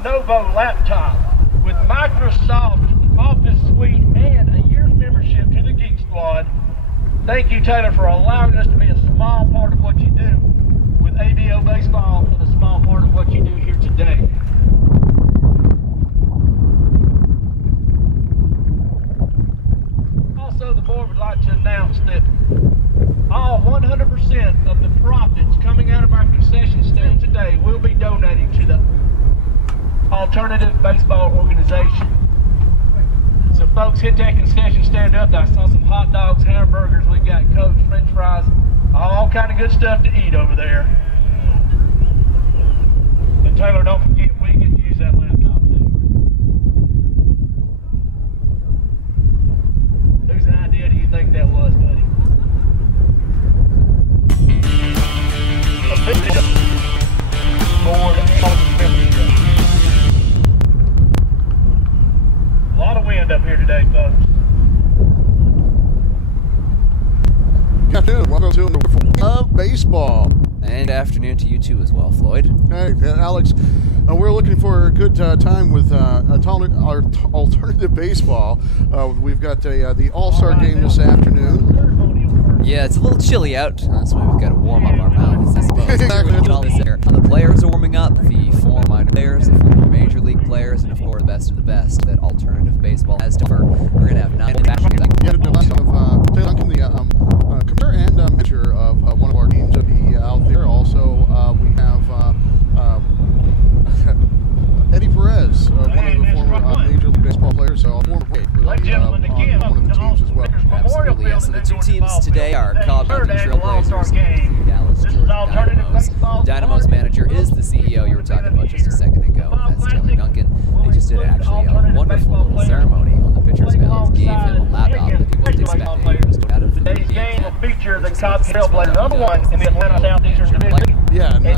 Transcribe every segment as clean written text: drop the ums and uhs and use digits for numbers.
Lenovo laptop with Microsoft Office Suite and a year's membership to the Geek Squad. Thank you, Taylor, for allowing us to be a small part of what you do with ABO Baseball and a small part of what you do here today. Also, the board would like to announce that all 100% of the profits coming out of our concession stand today will be donating to the Alternative Baseball Organization. So folks, hit that concession stand up. I saw some hot dogs, hamburgers, we've got Coke, French fries, all kind of good stuff to eat over there. And Taylor, don't forget, we get to use that laptop too. Whose idea do you think that was, buddy? A lot of wind up here today, folks. Good afternoon. Welcome to the of baseball. And afternoon to you too as well, Floyd. Hey, Alex. We're looking for a good time with our alternative baseball. We've got the All Star Game this afternoon. Yeah, it's a little chilly out. That's why we've got to warm up our mouths, I suppose. The players are warming up. The former minor players, the former major league players, and of course the best of the best that alternative baseball has to offer. We're going to have 9 matches. Yeah, the last of Taylor Duncan, the commander and manager of one of our teams, will be out there. Also, we have Eddie Perez, one of the former Major League Baseball players, so former player for one of the teams as well. Absolutely, yeah. So the two teams today are Cobb County Trailblazers and the Dallas Georgia Dynamos. Dynamos manager is the CEO you were talking about just a second ago. That's Taylor Duncan. They just did actually a wonderful little ceremony on the pitcher's mound. Gave him a laptop that he wasn't expecting out of the Today's game will feature the Cobb Trailblazers, number 1 in the Atlanta Southeastern Division. Yeah, and the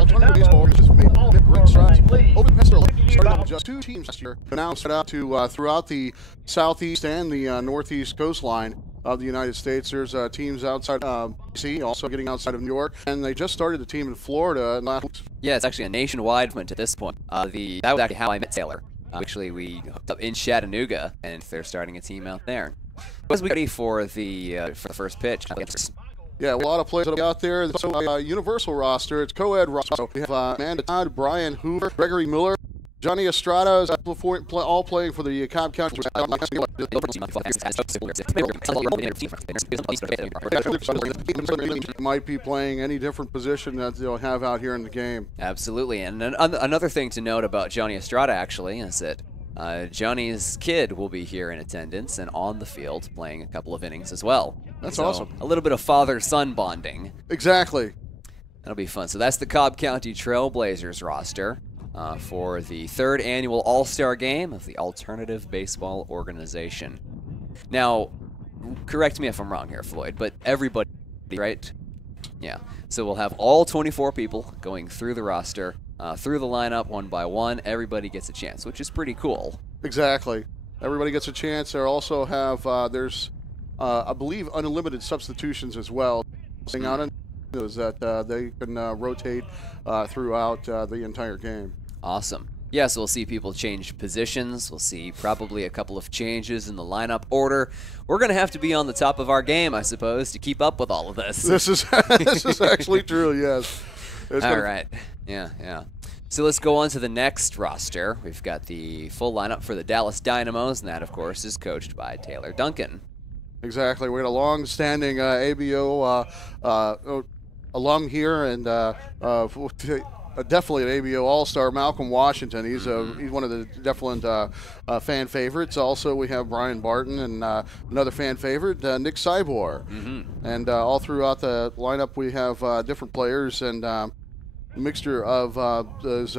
alternative baseball organization has made great strides. Over the past year, started with just 2 teams last year, but now set out to throughout the southeast and the northeast coastline of the United States. There's teams outside DC, also getting outside of New York, and they just started the team in Florida last week. Yeah, it's actually a nationwide movement at this point. That was actually how I met Taylor. Actually, we hooked up in Chattanooga, and they're starting a team out there. As we get ready for the first pitch. Yeah, a lot of players out there. So, universal roster. It's co-ed roster. So we have Amanda Todd, Brian Hoover, Gregory Miller, Johnny Estrada is all playing for the Cobb County. Might be playing any different position that they'll have out here in the game. Absolutely, and another thing to note about Johnny Estrada actually is that Johnny's kid will be here in attendance and on the field playing a couple of innings as well. That's awesome. A little bit of father-son bonding. Exactly. That'll be fun. So that's the Cobb County Trailblazers roster for the 3rd annual All Star Game of the Alternative Baseball Organization. Now, correct me if I'm wrong here, Floyd, but everybody, right? Yeah. So we'll have all 24 people going through the roster. Through the lineup one by one, everybody gets a chance, which is pretty cool. Exactly. Everybody gets a chance. They also have, there's, I believe, unlimited substitutions as well. Thing on it is that they can rotate throughout the entire game. Awesome. Yeah, so we'll see people change positions. We'll see probably a couple of changes in the lineup order. We're going to have to be on the top of our game, I suppose, to keep up with all of this. This is actually true, yes. All right. Yeah. So let's go on to the next roster. We've got the full lineup for the Dallas Dynamos, and that, of course, is coached by Taylor Duncan. Exactly. We got a long-standing ABO alum here, and definitely an ABO All-Star, Malcolm Washington. He's one of the definite fan favorites. Also, we have Brian Barton and another fan favorite, Nick Cybor. And all throughout the lineup, we have different players and a mixture of those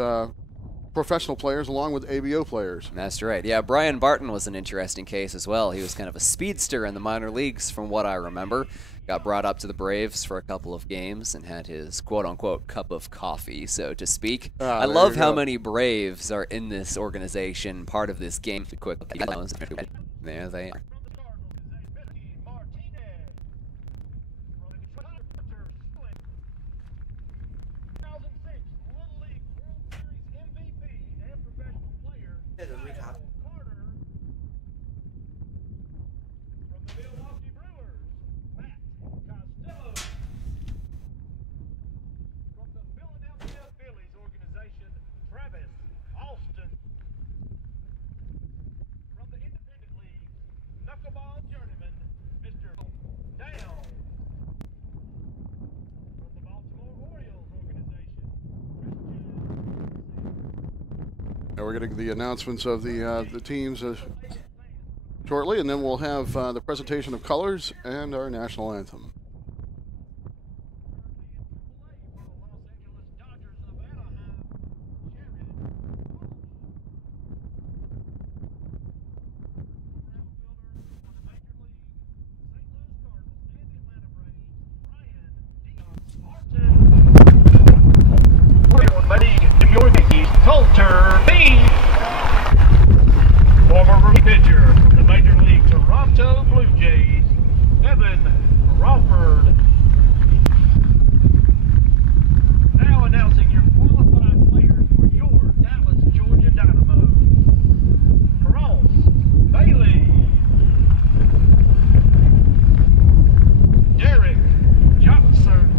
professional players along with ABO players. That's right. Yeah, Brian Barton was an interesting case as well. He was kind of a speedster in the minor leagues from what I remember. Got brought up to the Braves for a couple of games and had his quote-unquote cup of coffee, so to speak. I love how many Braves are in this organization, part of this game. There they are. we're going to get the announcements of the teams shortly, and then we'll have the presentation of colors and our national anthem. Coulter B, former pitcher from the Major League Toronto Blue Jays, Evan Crawford. Now announcing your qualified players for your Dallas, Georgia Dynamo. Cross Bailey, Derek Johnson,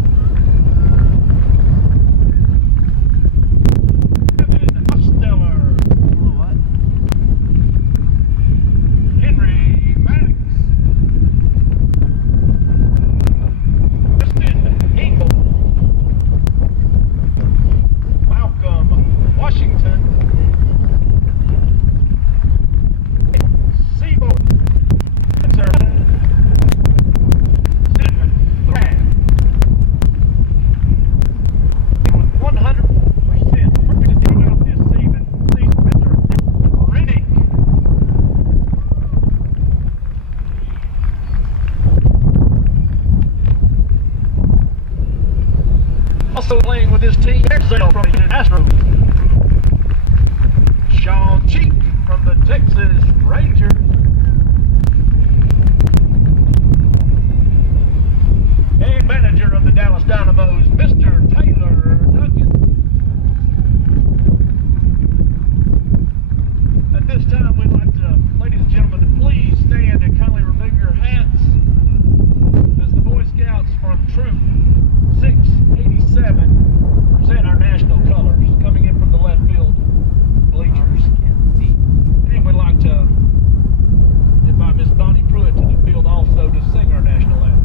also playing with his team, Arizona from the Astros. Sean Cheek from the Texas Rangers. And manager of the Dallas Dynamos, Mr. Taylor Duncan. At this time, we'd like to, ladies and gentlemen, to please stand and kindly remove your hats as the Boy Scouts from Troop 687 present our national colors coming in from the left field bleachers. And we'd like to invite Miss Bonnie Pruitt to the field also to sing our national anthem.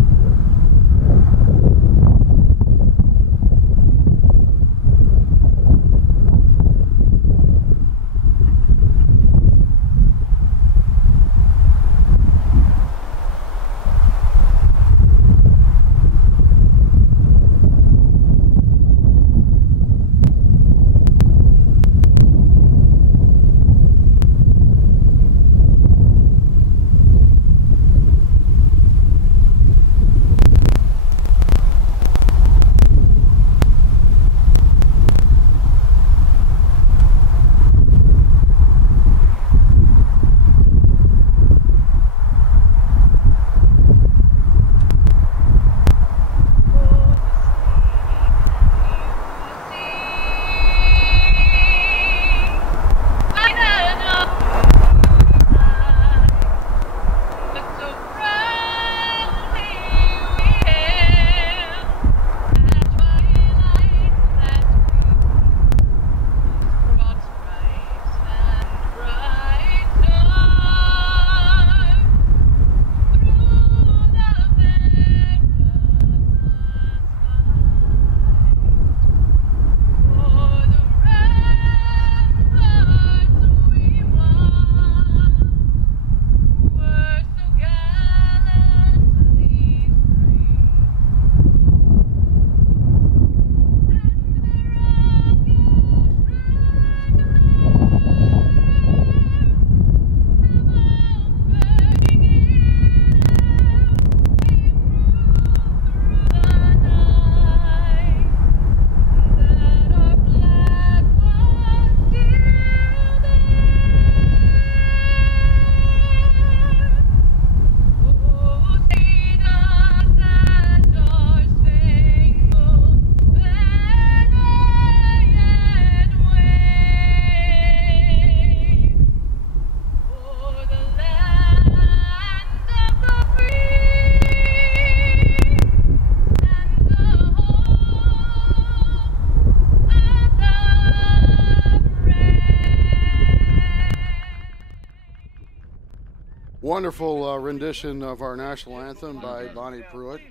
Wonderful rendition of our national anthem by Bonnie Pruitt.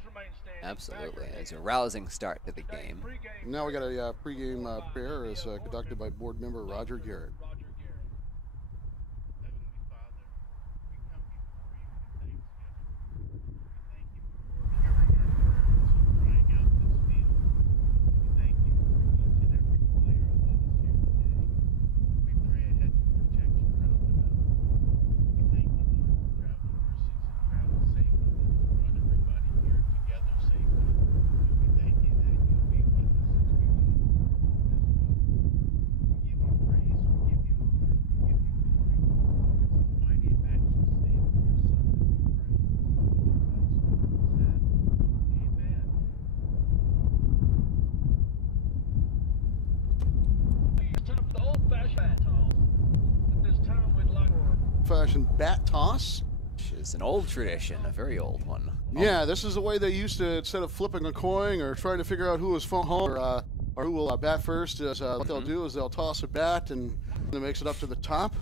Absolutely. It's a rousing start to the game. Now we got a pregame prayer as conducted by board member Roger Garrett. old-fashioned bat toss. Which is an old tradition, a very old one. Yeah, this is the way they used to, instead of flipping a coin or trying to figure out who was home or who will bat first, is what they'll do is they'll toss a bat and it makes it up to the top.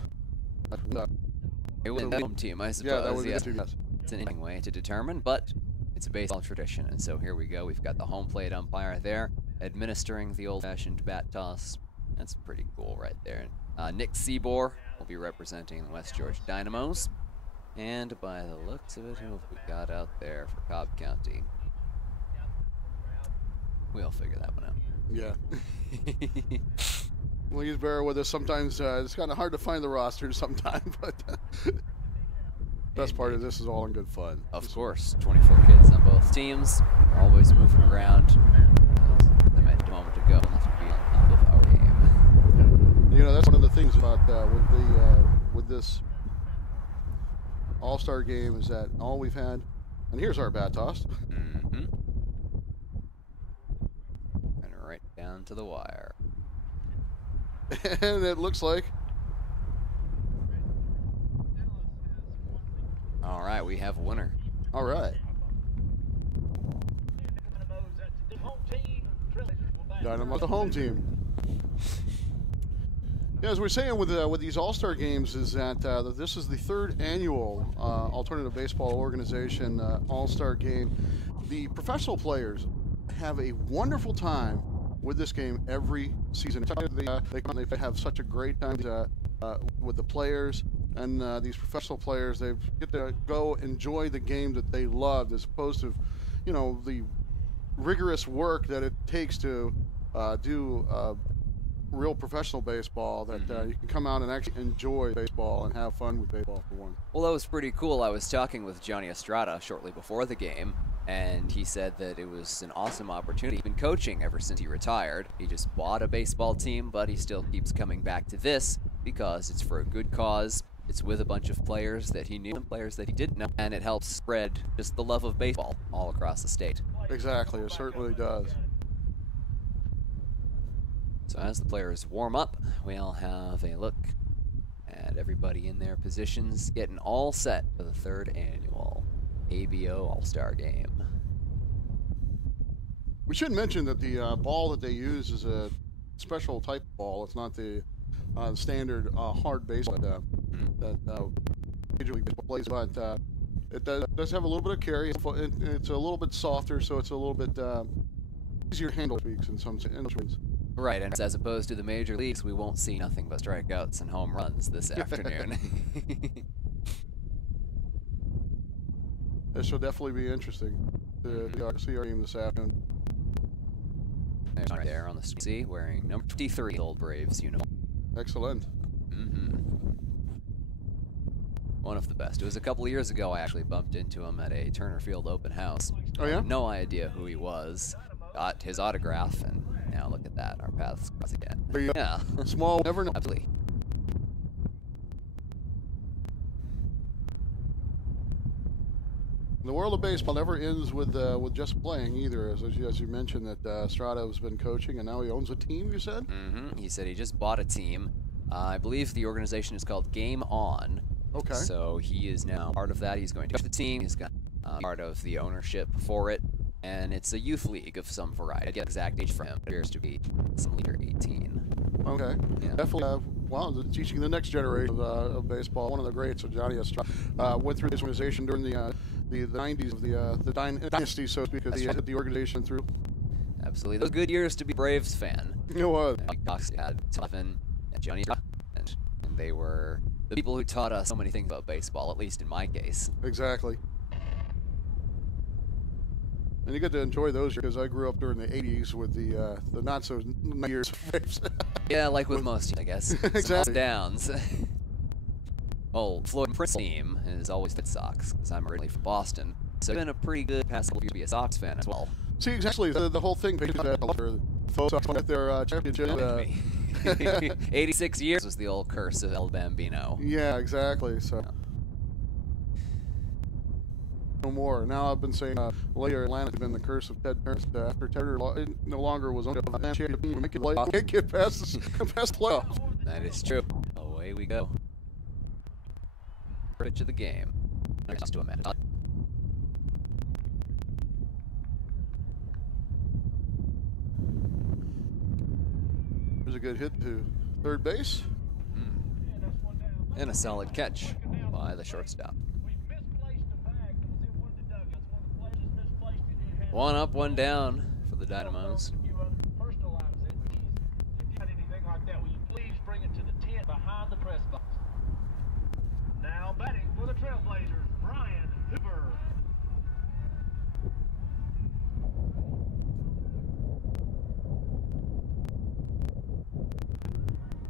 It was the home team, I suppose. Yeah, that would be the team. It's an interesting way to determine, but it's a baseball tradition. And so here we go. We've got the home plate umpire there administering the old-fashioned bat toss. That's pretty cool right there. Nick Seabor will be representing the West Georgia Dynamos. And by the looks of it, who have we got out there for Cobb County? We'll figure that one out. Yeah. Please bear with us. Sometimes it's kind of hard to find the roster sometimes, but best part of this is all in good fun. Of course, 24 kids on both teams. We're always moving around. They mentioned a moment ago, we'll have to be on top of our game. You know, that's one of the things about with this All-Star game is that all we've had, and here's our bat toss. And right down to the wire. And it looks like. All right, we have a winner. All right. Dynamo, the home team. Yeah, as we're saying with these All-Star games, is that this is the third annual alternative baseball organization All-Star game. The professional players have a wonderful time with this game every season. They have such a great time with the players, and these professional players, they get to go enjoy the game that they love, as opposed to, you know, the rigorous work that it takes to do real professional baseball, that you can come out and actually enjoy baseball and have fun with baseball for one. Well, that was pretty cool. I was talking with Johnny Estrada shortly before the game, and he said that it was an awesome opportunity. He's been coaching ever since he retired. He just bought a baseball team, but he still keeps coming back to this because it's for a good cause. It's with a bunch of players that he knew and players that he didn't know, and it helps spread just the love of baseball all across the state. Exactly, it certainly does. So as the players warm up, we'll have a look at everybody in their positions, getting all set for the third annual ABO All Star Game. We should mention that the ball that they use is a special type of ball. It's not the standard hard baseball that Major League Baseball plays, but it does have a little bit of carry. It's a little bit softer, so it's a little bit easier to handle in some ways. Right, and as opposed to the major leagues, we won't see nothing but strikeouts and home runs this afternoon. This will definitely be interesting to see our team this afternoon. There's right there on the screen, wearing number 53, Old Braves uniform. Excellent. One of the best. It was a couple of years ago I actually bumped into him at a Turner Field open house. Oh, yeah? No idea who he was. Got his autograph, and now look at that. Our paths cross again. Yeah. Small, never know. Absolutely. The world of baseball never ends with just playing either. As you mentioned, that Estrada has been coaching, and now he owns a team, you said? He said he just bought a team. I believe the organization is called Game On. Okay. So he is now part of that. He's going to coach the team. He's got part of the ownership for it. And it's a youth league of some variety. I get exact age for him. It appears to be some leader 18. Okay. Yeah. Definitely. Wow, teaching the next generation of baseball. One of the greats, Johnny Estrada, went through this organization during the 90s of the dynasty, so to speak, because he had the organization through. Absolutely. Those good years to be Braves fan. It was. Cox had Tuffin and Johnny Estrada, and they were the people who taught us so many things about baseball, at least in my case. Exactly. And you get to enjoy those because I grew up during the 80s with the not so years. Yeah, like with most, I guess. Exactly. Some ups and downs. Well, Floyd and Prince team is always Red Sox, because I'm originally from Boston. So it's been a pretty good past couple years to be a Sox fan as well. See, exactly. The whole thing, folks with their championship. 86 years was the old curse of El Bambino. Yeah, exactly. So. Yeah. No more. Now I've been saying later Atlanta has been the curse of Ted Turner. After Tedder no longer was on the championship, make it play, can't get past playoffs. That is true. Away we go. pitch of the game. Next to a man. There's a good hit to third base. And a solid catch by the shortstop. One up, one down for the Dynamos. Anything like that, will you please bring it to the tent behind the press box? Now batting for the Trailblazers, Brian Hoover.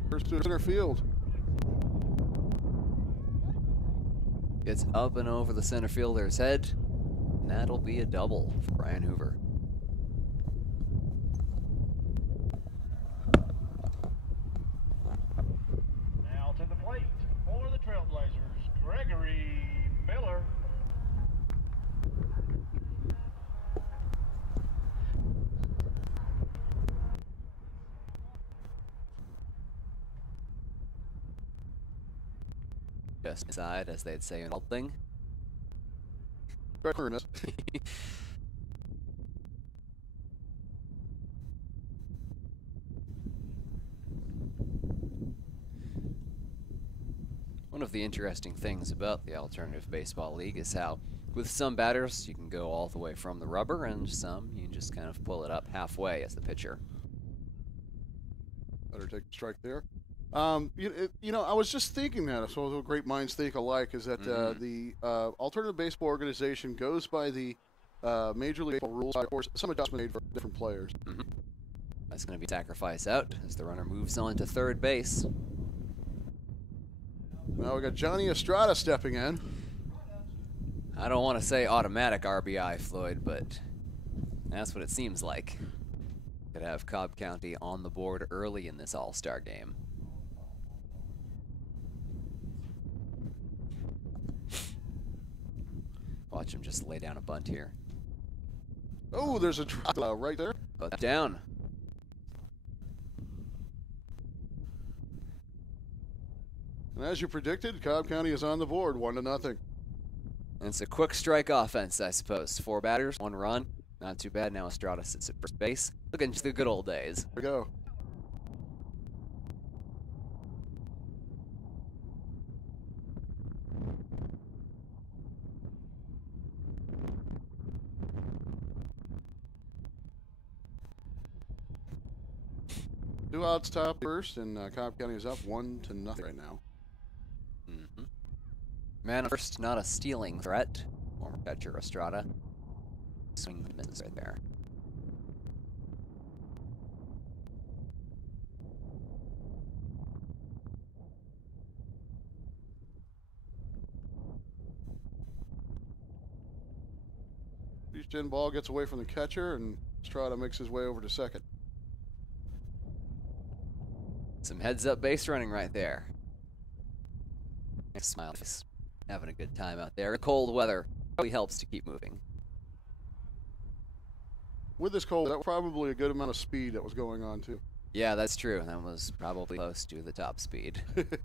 First to center field. Gets up and over the center fielder's head. And that'll be a double for Brian Hoover. Now to the plate for the Trailblazers, Gregory Miller. Just inside, as they'd say in old thing. One of the interesting things about the Alternative Baseball League is how, with some batters, you can go all the way from the rubber, and some you can just kind of pull it up halfway as the pitcher. Better take the strike there. You know, I was just thinking that. I suppose great minds think alike. Is that the Alternative Baseball Organization goes by the Major League Baseball rules? Of course, some adjustment made for different players. That's going to be sacrifice out as the runner moves on to third base. Now we got Johnny Estrada stepping in. I don't want to say automatic RBI, Floyd, but that's what it seems like. Could have Cobb County on the board early in this All-Star game. Watch him just lay down a bunt here. Oh, there's a drop right there. Bunt down. And as you predicted, Cobb County is on the board, 1-0. And it's a quick strike offense, I suppose. 4 batters, 1 run. Not too bad. Now Estrada sits at first base. Looking to the good old days. Here we go. Two outs top first, and Cobb County is up 1-0 right now. Man on first, not a stealing threat. Former catcher Estrada. Swing and misses right there. Reached in ball, gets away from the catcher, and Estrada makes his way over to second. Some heads-up base running right there. Nice smile. He's having a good time out there. Cold weather probably helps to keep moving. With this cold, that was probably a good amount of speed that was going on, too. Yeah, that's true. That was probably close to the top speed. It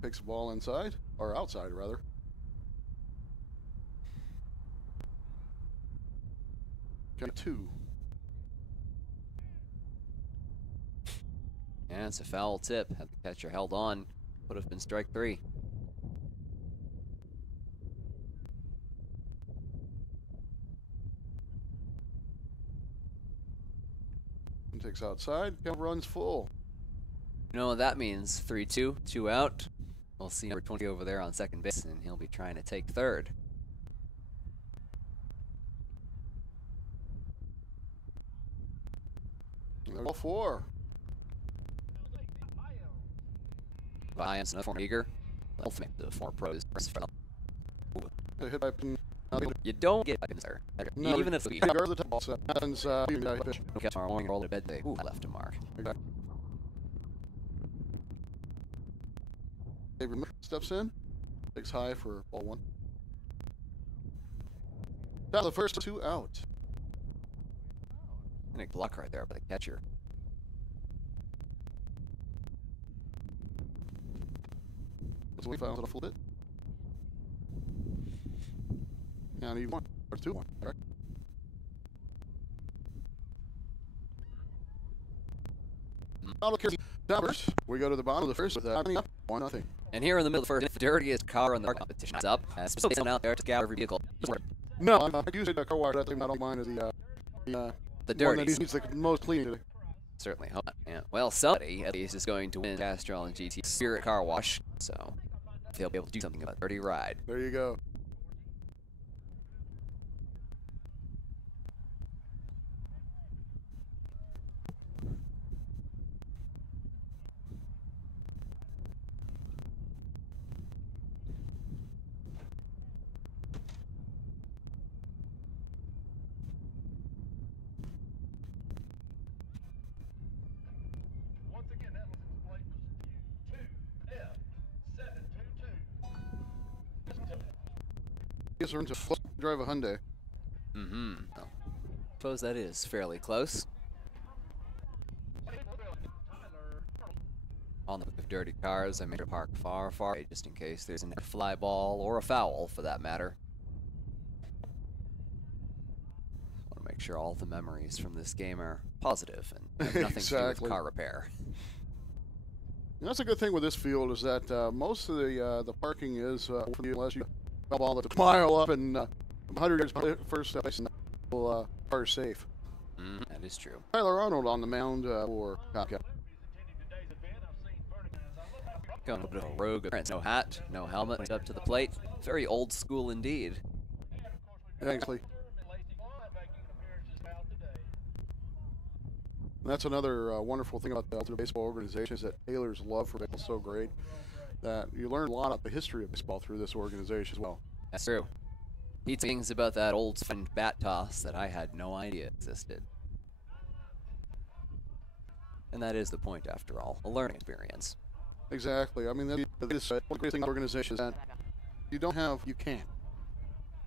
picks the ball inside, or outside, rather. Count 2. And it's a foul tip. Had the catcher held on, would have been strike 3. And takes outside, count runs full. You know what that means? 3-2, 2 out. We'll see number 20 over there on second base, and he'll be trying to take third. All 4. Iams, another former Eager. The former pros. Hit by You don't get pins there. no, Even if we guard the top ball, so happens, pitch. catch tomorrow morning, roll to bed day. Ooh, left to mark. Exactly. David steps in, takes high for ball 1. Now the first 2 out. And a block right there by the catcher. So we found it a little bit. And he won. Or 2-1. Right. Out of the numbers, we go to the bottom of the first with 1-0. And here in the middle of the first, the dirtiest car in the competition is up. Still someone out there to scout every vehicle. No, I usually the car wash. I think I don't mind is the The one that dirties. needs the most cleaning today. Certainly. Yeah. Well, somebody at least is going to win Castrol and GT Spirit Car Wash, so they'll be able to do something about a dirty ride. There you go. Once again, that license plate was 2F722. Yes, we're into drive a Hyundai. Well, suppose that is fairly close. On the dirty cars, I made a park far away just in case there's a fly ball or a foul, for that matter. Want to make sure all the memories from this game are positive and have nothing to do Exactly. with car repair. And that's a good thing with this field is that most of the parking is unless you have all the mile up and 100 yards first base and car safe. That is true. Tyler Arnold on the mound for Copcat. Going a bit of a rogue appearance. No hat, no helmet, up to the plate. Very old school indeed. Exactly. And that's another wonderful thing about the Ultimate Baseball organization is that Taylor's love for baseball is so great that you learn a lot about the history of baseball through this organization as well. That's true. He things about that old fun bat toss that I had no idea existed. And that is the point, after all, a learning experience. Exactly. I mean, this one great thing about the organization is that you don't have, you can.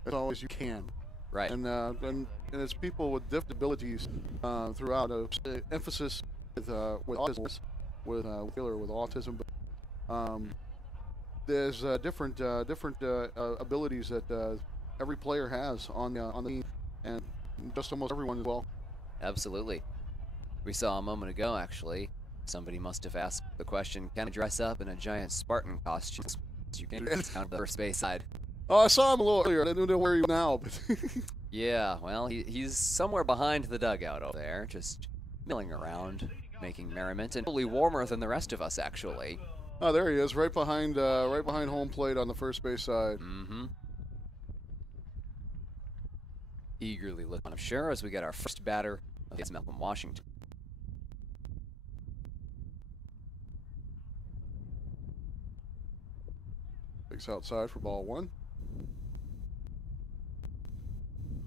It's always you can. Right. And it's people with different abilities throughout. Emphasis with autism, with autism, but there's different abilities that every player has on the team, and just almost everyone as well. Absolutely. We saw a moment ago, actually, somebody must have asked the question, can I dress up in a giant Spartan costume? You can count the first base side. Oh, I saw him a little earlier. I didn't know where he was now, but Yeah, well, he's somewhere behind the dugout over there, just milling around, making merriment, and probably warmer than the rest of us, actually. oh, there he is, right behind home plate on the first base side. Eagerly looking, I'm sure, as we get our first batter against Malcolm Washington. Takes outside for ball 1.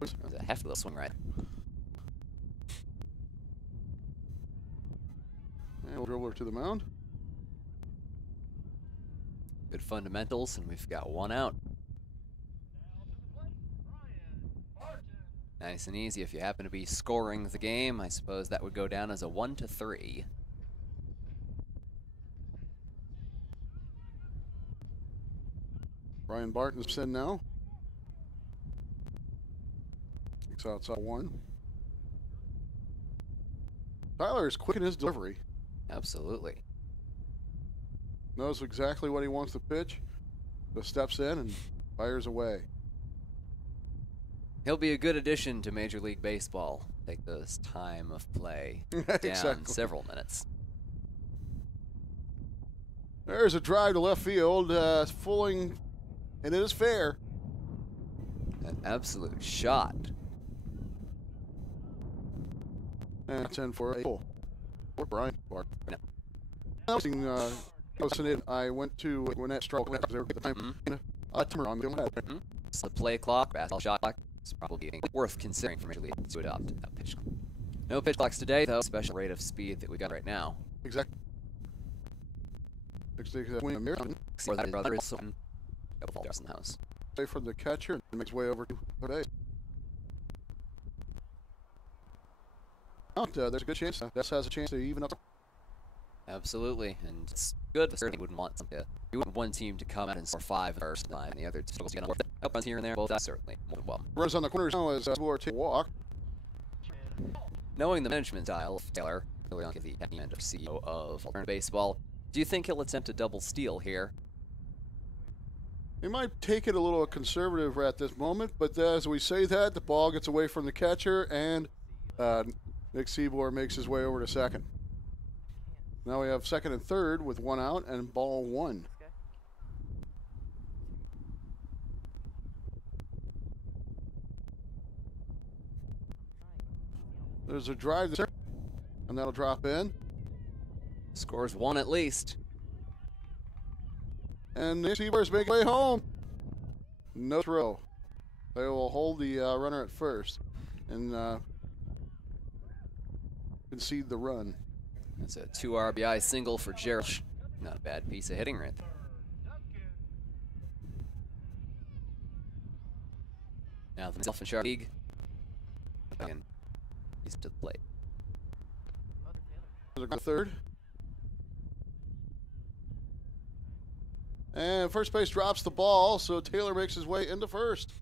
That was a hefty little swing right. And we'll dribbler to the mound. Good fundamentals, and we've got one out. Nice and easy. If you happen to be scoring the game, I suppose that would go down as a 1-3. Brian Barton's in now. Takes outside 1. Tyler is quick in his delivery. Absolutely. Knows exactly what he wants to pitch. Just steps in and fires away. He'll be a good addition to Major League Baseball. Take those time of play down Exactly. several minutes. There's a drive to left field, fooling, and it is fair. An absolute shot. And it's in for a goal for Brian Barton. No. I went to Gwinnett Stroke at the time. Timber on the So the play clock, basketball shot clock, is probably worth considering for Major League to adopt a pitch clock. No pitch clocks today, though. Special rate of speed that we got right now. Exactly. For that brother is in the house. Away from the catcher and makes way over to the base. There's a good chance. This has a chance to even up. Absolutely, and it's good. Certainly wouldn't want you wouldn't one team to come out and score 5 the first time, and the other two going to help us here and there. Both that's certainly more than welcome. Runs on the corners now as Moore take a walk. Knowing the management style of Taylor, really don't give the end of CEO of Alternative Baseball, do you think he'll attempt a double steal here? He might take it a little conservative at this moment, but as we say that, the ball gets away from the catcher, and Nick Seabour makes his way over to second. Now we have second and third with 1 out and ball 1. There's a drive there, and that'll drop in. Scores 1 at least. And Nick Seabour's making way home. No throw. They will hold the runner at first and concede the run. That's a 2 RBI single for Gerald. Not a bad piece of hitting right there. Now the self-insured league. Again, he's to the plate. Third. And first base drops the ball, so Taylor makes his way into first.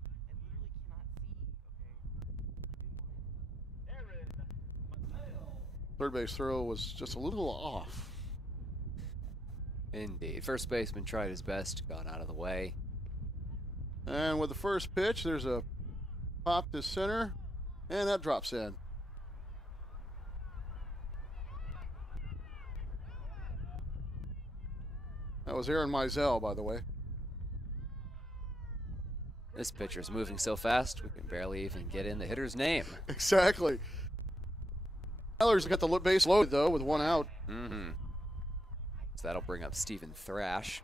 Third base throw was just a little off. Indeed. First baseman tried his best, got out of the way. And with the first pitch, there's a pop to center, and that drops in. That was Aaron Mizell, by the way. This pitcher's moving so fast, we can barely even get in the hitter's name. Exactly. Taylor's got the base loaded, though, with 1 out. So that'll bring up Stephen Thrash.